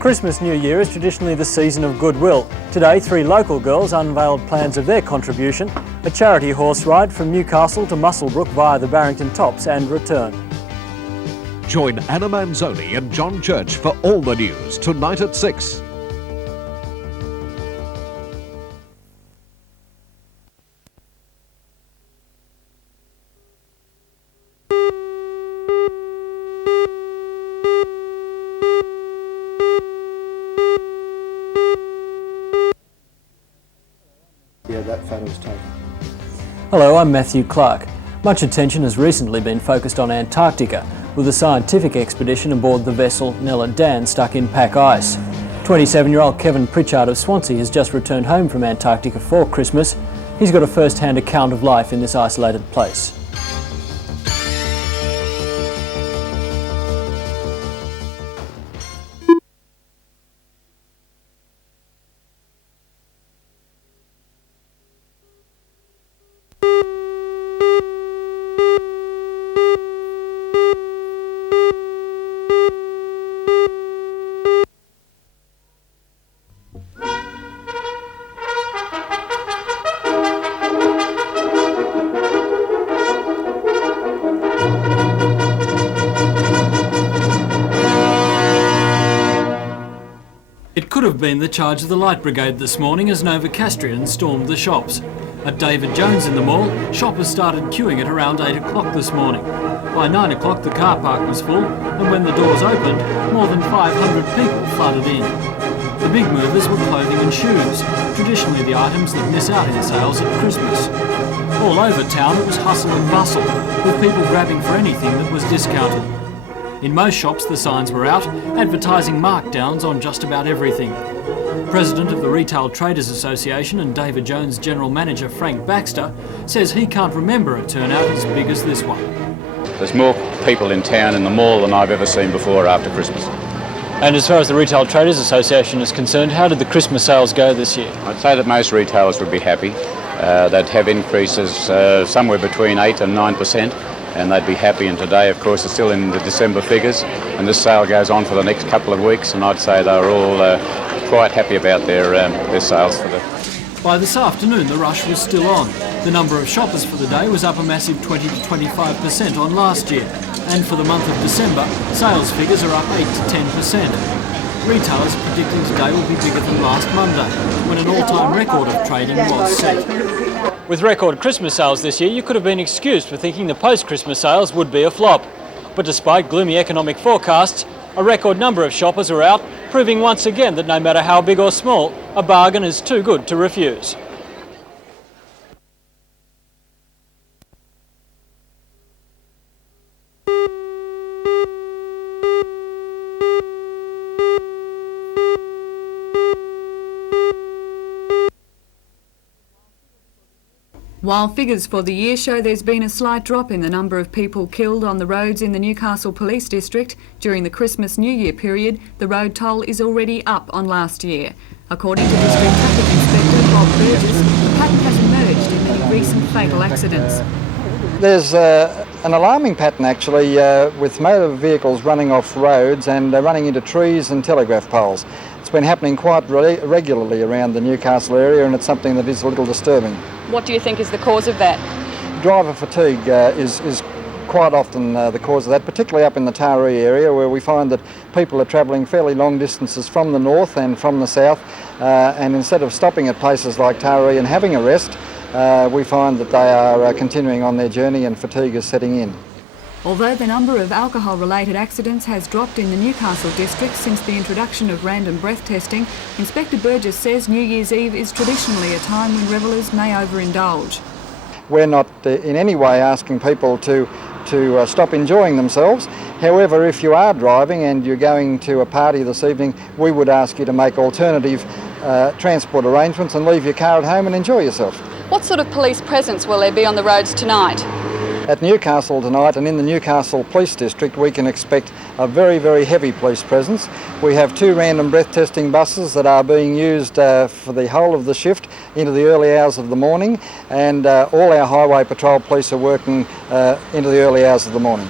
Christmas New Year is traditionally the season of goodwill. Today, 3 local girls unveiled plans of their contribution, a charity horse ride from Newcastle to Muswellbrook via the Barrington Tops and return. Join Anna Manzoni and John Church for all the news tonight at 6. Yeah, that photo was taken. Hello, I'm Matthew Clark. Much attention has recently been focused on Antarctica, with a scientific expedition aboard the vessel Nella Dan stuck in pack ice. 27-year-old Kevin Pritchard of Swansea has just returned home from Antarctica for Christmas. He's got a first-hand account of life in this isolated place. It could have been the charge of the Light Brigade this morning as Novocastrians stormed the shops. At David Jones in the mall, shoppers started queuing at around 8 o'clock this morning. By 9 o'clock the car park was full, and when the doors opened, more than 500 people flooded in. The big movers were clothing and shoes, traditionally the items that miss out in sales at Christmas. All over town it was hustle and bustle, with people grabbing for anything that was discounted. In most shops the signs were out, advertising markdowns on just about everything. President of the Retail Traders Association and David Jones General Manager Frank Baxter says he can't remember a turnout as big as this one. There's more people in town in the mall than I've ever seen before after Christmas. And as far as the Retail Traders Association is concerned, how did the Christmas sales go this year? I'd say that most retailers would be happy. They'd have increases somewhere between 8 and 9%. And they'd be happy, and today of course is still in the December figures, and this sale goes on for the next couple of weeks, and I'd say they're all quite happy about their sales for the... By this afternoon the rush was still on. The number of shoppers for the day was up a massive 20 to 25% on last year, and for the month of December sales figures are up 8 to 10%. Retailers are predicting today will be bigger than last Monday, when an all-time record of trading was set. With record Christmas sales this year, you could have been excused for thinking the post-Christmas sales would be a flop. But despite gloomy economic forecasts, a record number of shoppers are out, proving once again that no matter how big or small, a bargain is too good to refuse. While figures for the year show there's been a slight drop in the number of people killed on the roads in the Newcastle Police District during the Christmas New Year period, the road toll is already up on last year. According to District Traffic Inspector Bob Burgess, the pattern has emerged in many recent fatal accidents. There's an alarming pattern actually with motor vehicles running off roads and running into trees and telegraph poles. It's been happening quite regularly around the Newcastle area, and it's something that is a little disturbing. What do you think is the cause of that? Driver fatigue is quite often the cause of that, particularly up in the Taree area, where we find that people are travelling fairly long distances from the north and from the south, and instead of stopping at places like Taree and having a rest, we find that they are continuing on their journey and fatigue is setting in. Although the number of alcohol-related accidents has dropped in the Newcastle district since the introduction of random breath testing, Inspector Burgess says New Year's Eve is traditionally a time when revellers may overindulge. We're not in any way asking people to stop enjoying themselves. However, if you are driving and you're going to a party this evening, we would ask you to make alternative transport arrangements and leave your car at home and enjoy yourself. What sort of police presence will there be on the roads tonight? At Newcastle tonight and in the Newcastle Police District, we can expect a very, very heavy police presence. We have 2 random breath testing buses that are being used for the whole of the shift into the early hours of the morning, and all our highway patrol police are working into the early hours of the morning.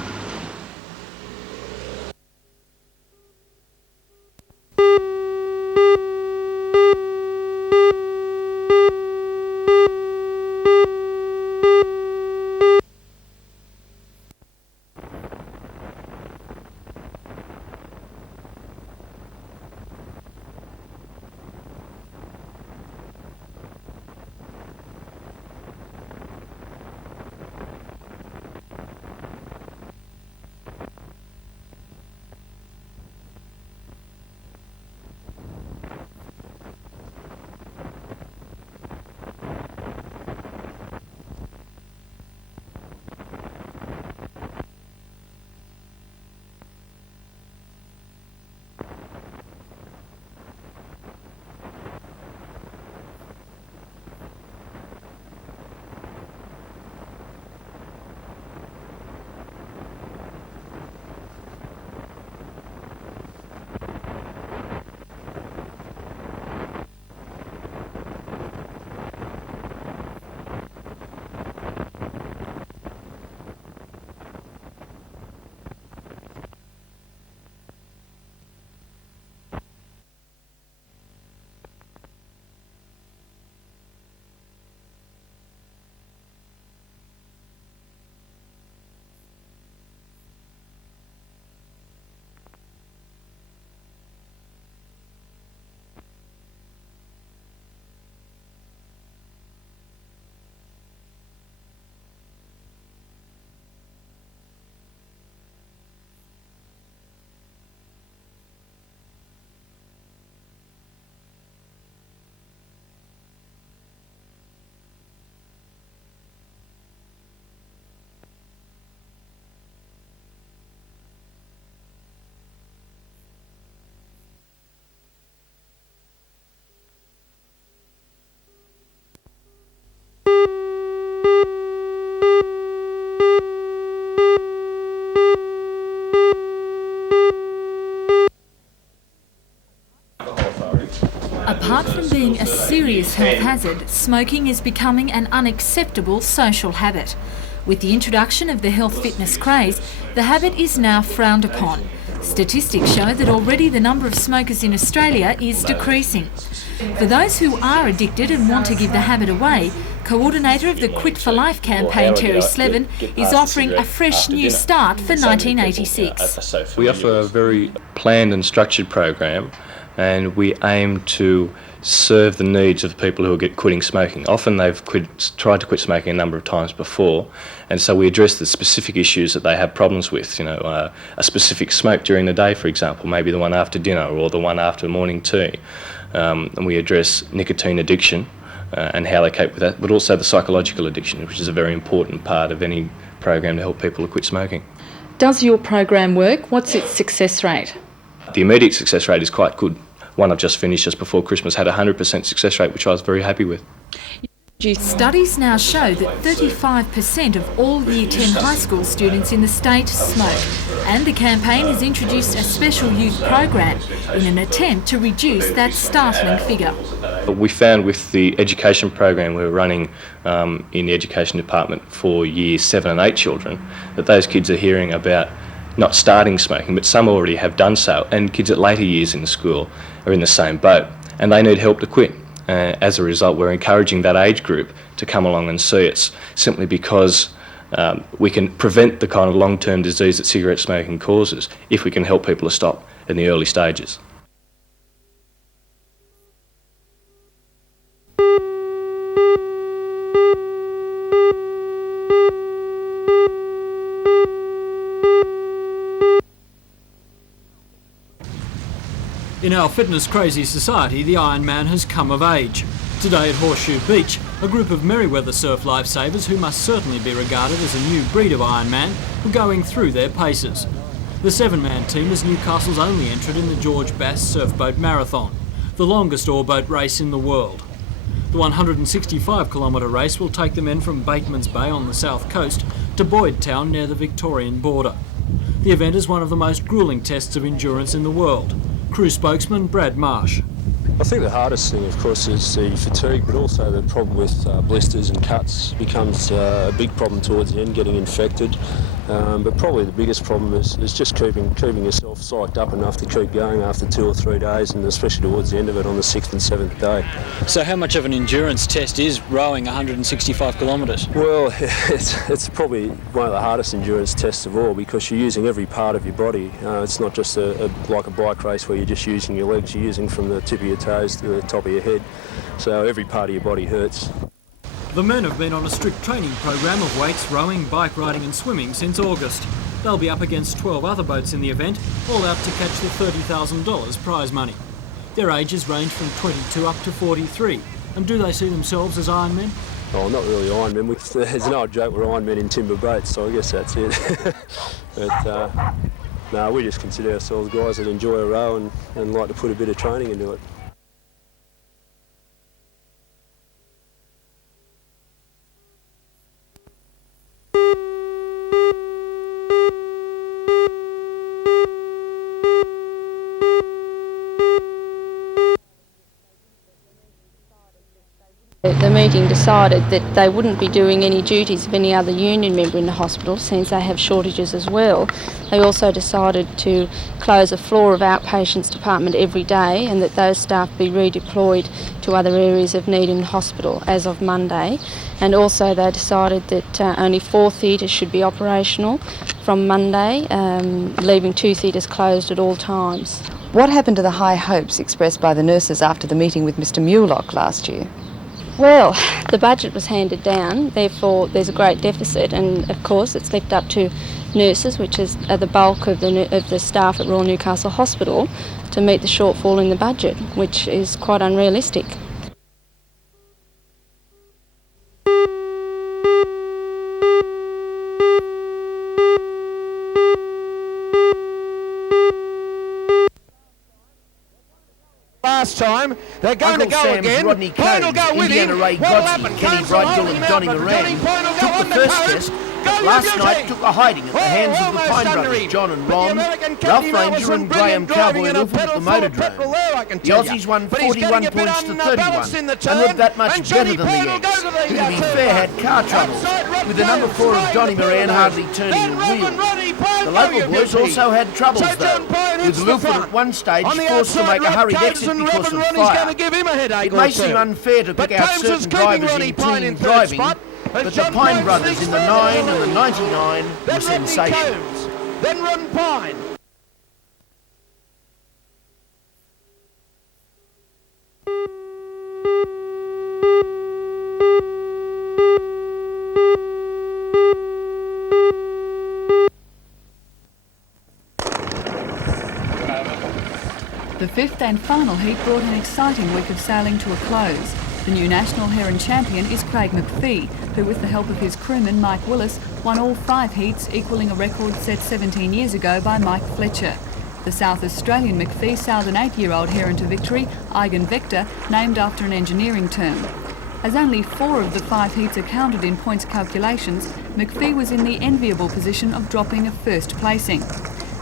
Apart from being a serious health hazard, smoking is becoming an unacceptable social habit. With the introduction of the health fitness craze, the habit is now frowned upon. Statistics show that already the number of smokers in Australia is decreasing. For those who are addicted and want to give the habit away, coordinator of the Quit for Life campaign, Terry Slevin, is offering a fresh new start for 1986. We offer a very planned and structured program, and we aim to serve the needs of the people who are quitting smoking. Often they've tried to quit smoking a number of times before, and so we address the specific issues that they have problems with. A specific smoke during the day, for example, maybe the one after dinner or the one after morning tea. And we address nicotine addiction and how they cope with that, but also the psychological addiction, which is a very important part of any program to help people to quit smoking. Does your program work? What's its success rate? The immediate success rate is quite good. One I've just finished just before Christmas had a 100% success rate, which I was very happy with. Studies now show that 35% of all Year 10 high school students in the state smoke, and the campaign has introduced a special youth program in an attempt to reduce that startling figure. We found with the education program we were running in the education department for Year 7 and 8 children, that those kids are hearing about not starting smoking, but some already have done so, and kids at later years in the school are in the same boat, and they need help to quit. As a result, we're encouraging that age group to come along and see us, simply because we can prevent the kind of long-term disease that cigarette smoking causes if we can help people to stop in the early stages. In our fitness crazy society, the Ironman has come of age. Today at Horseshoe Beach, a group of Merewether surf lifesavers, who must certainly be regarded as a new breed of Ironman, were going through their paces. The 7-man team is Newcastle's only entrant in the George Bass Surfboat Marathon, the longest oarboat race in the world. The 165-kilometre race will take the men from Bateman's Bay on the south coast to Boyd Town near the Victorian border. The event is one of the most gruelling tests of endurance in the world. Crew spokesman Brad Marsh. I think the hardest thing, of course, is the fatigue, but also the problem with blisters and cuts becomes a big problem towards the end, getting infected. But probably the biggest problem is just keeping yourself psyched up enough to keep going after 2 or 3 days, and especially towards the end of it on the 6th and 7th day. So how much of an endurance test is rowing 165 kilometres? Well, it's probably one of the hardest endurance tests of all, because you're using every part of your body. It's not just like a bike race where you're just using your legs, you're using from the tip of your toes to the top of your head. So every part of your body hurts. The men have been on a strict training program of weights, rowing, bike riding and swimming since August. They'll be up against 12 other boats in the event, all out to catch the $30,000 prize money. Their ages range from 22 up to 43. And do they see themselves as Ironmen? Oh, not really Ironmen. There's an old joke, we're Ironmen in timber boats, so I guess that's it. But no, we just consider ourselves guys that enjoy a row and like to put a bit of training into it. The meeting decided that they wouldn't be doing any duties of any other union member in the hospital, since they have shortages as well. They also decided to close a floor of outpatients department every day, and that those staff be redeployed to other areas of need in the hospital as of Monday. And also they decided that only 4 theatres should be operational from Monday, leaving 2 theatres closed at all times. What happened to the high hopes expressed by the nurses after the meeting with Mr Mulock last year? Well, the budget was handed down, therefore there's a great deficit, and of course it's left up to nurses, which is the bulk of the staff at Royal Newcastle Hospital, to meet the shortfall in the budget, which is quite unrealistic. Last time, they're going to go again. Pine will go with him. What'll happen? Kenny Brightfield and Johnny Moran took the first test, but last night took a hiding at the hands of the Pine brothers, John and Ron, Ralph Ranger and Graham Cowboy Wolf at the Motordrome. The Aussies won 41 points to 31 and looked that much better than the Yanks, who, to be fair, had car troubles, with the number 4 of Donny Moran hardly turning a wheel. The local boys also had troubles, though, with Lilford at one stage forced to make a hurried exit because of fire. It may seem unfair to pick out certain drivers in team driving, but the Pine brothers in the 9 and the 99 were sensational. Then run Pine. The fifth and final heat brought an exciting week of sailing to a close. The new national heron champion is Craig McPhee, who with the help of his crewman Mike Willis won all 5 heats, equalling a record set 17 years ago by Mike Fletcher. The South Australian McPhee sailed an 8-year-old heron to victory, Eigen Vector, named after an engineering term. As only 4 of the 5 heats are counted in points calculations, McPhee was in the enviable position of dropping a first placing.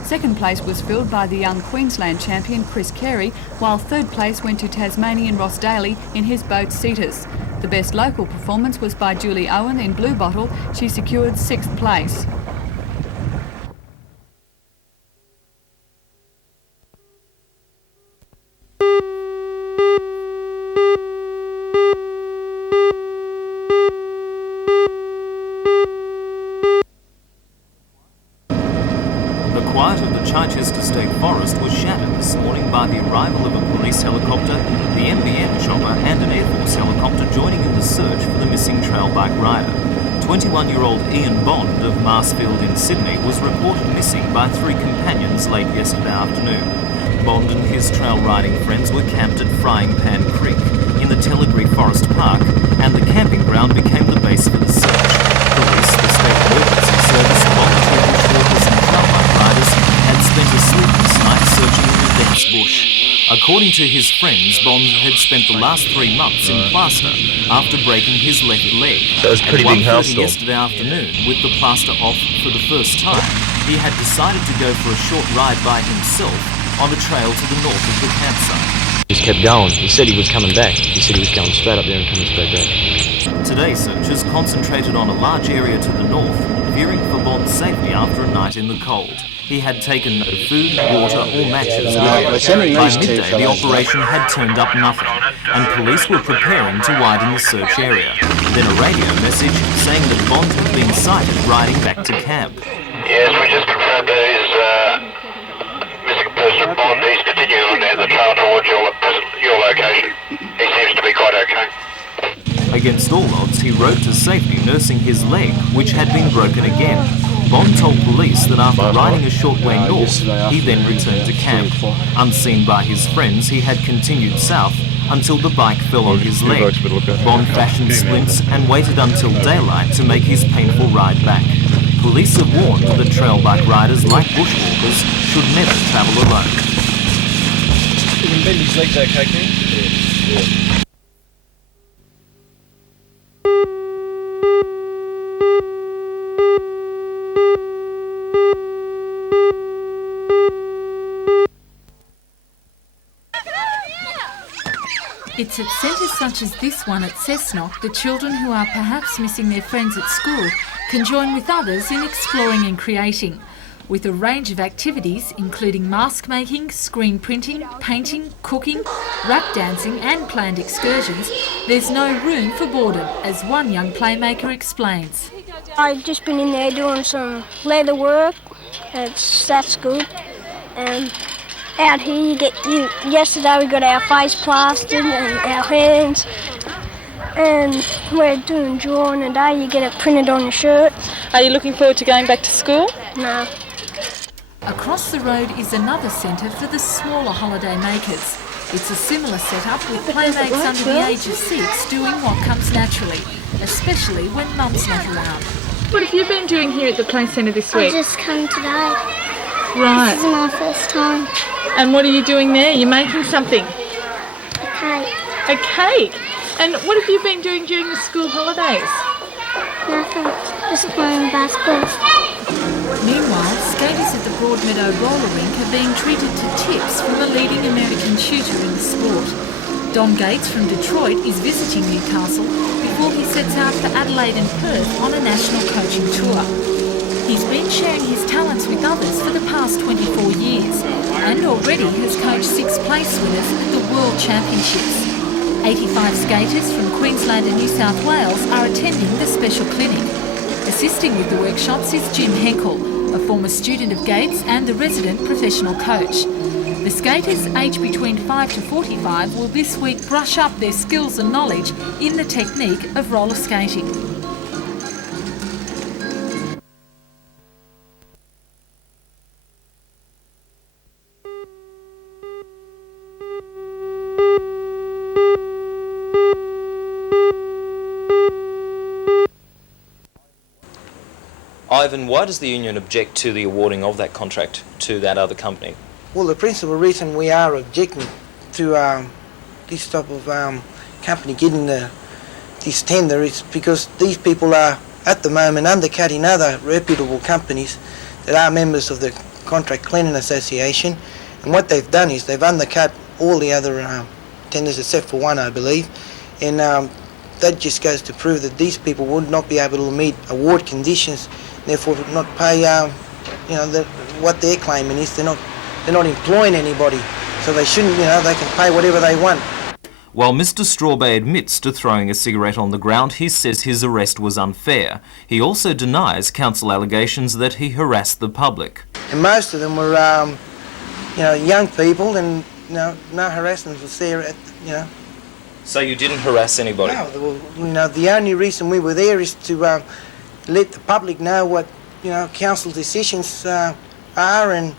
Second place was filled by the young Queensland champion Chris Carey, while third place went to Tasmanian Ross Daly in his boat Cetus. The best local performance was by Julie Owen in Blue Bottle. She secured 6th place. Chichester State Forest was shattered this morning by the arrival of a police helicopter, the NBN chopper and an Air Force helicopter joining in the search for the missing trail bike rider. 21-year-old Ian Bond of Marsfield in Sydney was reported missing by 3 companions late yesterday afternoon. Bond and his trail riding friends were camped at Frying Pan Creek in the Telegree Forest Park, and the camping ground became the base for the search. Police, the State Emergency Service, voluntary bushwalkers and trail bike riders had spent a sleepless night searching in the dense bush. According to his friends, Bond had spent the last 3 months in plaster after breaking his left leg. So it was pretty big hailstorm. Yesterday afternoon, with the plaster off for the first time, he had decided to go for a short ride by himself on the trail to the north of the campsite. He just kept going. He said he was coming back. He said he was going straight up there and coming straight back. Today's searchers concentrated on a large area to the north, fearing for Bond's safety after a night in the cold. He had taken no food, water or matches with him. By midday, the operation had turned up nothing, and police were preparing to widen the search area. Then a radio message saying that Bond had been sighted riding back to camp. Yes, we just confirmed that he's missing person Bond. He's continuing down the trail towards your location. He seems to be quite okay. Against all odds, he rode to safety nursing his leg, which had been broken again. Bond told police that after riding a short way north, he then returned to camp. Unseen by his friends, he had continued south until the bike fell on his leg. Bond fashioned splints and waited until daylight to make his painful ride back. Police have warned that trail bike riders like bushwalkers should never travel alone. You can bend his legs okay, can you? Yeah. It's at centres such as this one at Cessnock that children who are perhaps missing their friends at school can join with others in exploring and creating. With a range of activities including mask making, screen printing, painting, cooking, rap dancing and planned excursions, there's no room for boredom, as one young playmaker explains. I've just been in there doing some leather work. That's good. Out here yesterday we got our face plastered and our hands, and we're doing drawing today. You get it printed on your shirt. Are you looking forward to going back to school? No. Across the road is another centre for the smaller holiday makers. It's a similar setup with playmates under the age of 6 doing what comes naturally, especially when mum's not around. What have you been doing here at the play centre this week? I just come today. Right. This is my first time. And what are you doing there? You're making something? A cake. A cake? And what have you been doing during the school holidays? Nothing. Just playing basketball. Meanwhile, skaters at the Broadmeadow roller rink are being treated to tips from a leading American tutor in the sport. Don Gates from Detroit is visiting Newcastle before he sets out for Adelaide and Perth on a national coaching tour. He's been sharing his talents with others for the past 24 years and already has coached 6 place winners at the World Championships. 85 skaters from Queensland and New South Wales are attending the special clinic. Assisting with the workshops is Jim Henkel, a former student of Gates and the resident professional coach. The skaters aged between 5 to 45 will this week brush up their skills and knowledge in the technique of roller skating. Ivan, why does the union object to the awarding of that contract to that other company? Well, the principal reason we are objecting to this type of company getting this tender is because these people are at the moment undercutting other reputable companies that are members of the Contract Cleaning Association, and what they've done is they've undercut all the other tenders except for one, I believe, and that just goes to prove that these people would not be able to meet award conditions, therefore not pay what they're claiming is they're not employing anybody, so they shouldn't, they can pay whatever they want. While Mr. Strawbay admits to throwing a cigarette on the ground, he says his arrest was unfair. He also denies council allegations that he harassed the public. And most of them were, young people, and no harassment was there. So you didn't harass anybody? No, the only reason we were there is to let the public know what council decisions are, and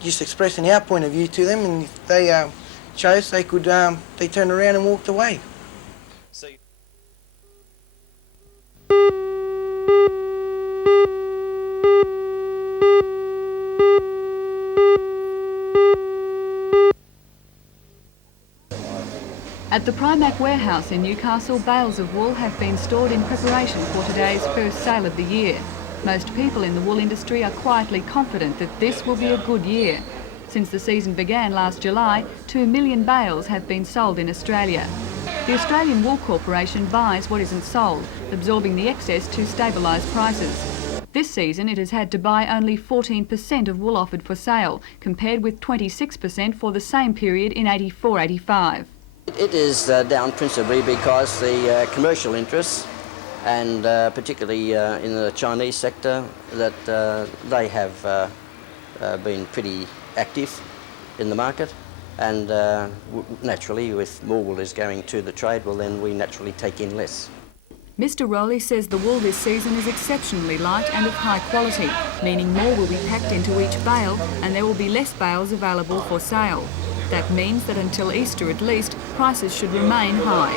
just expressing our point of view to them, and if they chose, they could they turned around and walked away. At the Primac warehouse in Newcastle, bales of wool have been stored in preparation for today's first sale of the year. Most people in the wool industry are quietly confident that this will be a good year. Since the season began last July, 2 million bales have been sold in Australia. The Australian Wool Corporation buys what isn't sold, absorbing the excess to stabilise prices. This season it has had to buy only 14% of wool offered for sale, compared with 26% for the same period in 84-85. It is down principally because the commercial interests, and particularly in the Chinese sector, that they have been pretty active in the market, and naturally with more wool is going to the trade, well then we naturally take in less. Mr Rowley says the wool this season is exceptionally light and of high quality, meaning more will be packed into each bale and there will be less bales available for sale. That means that until Easter at least, prices should remain high.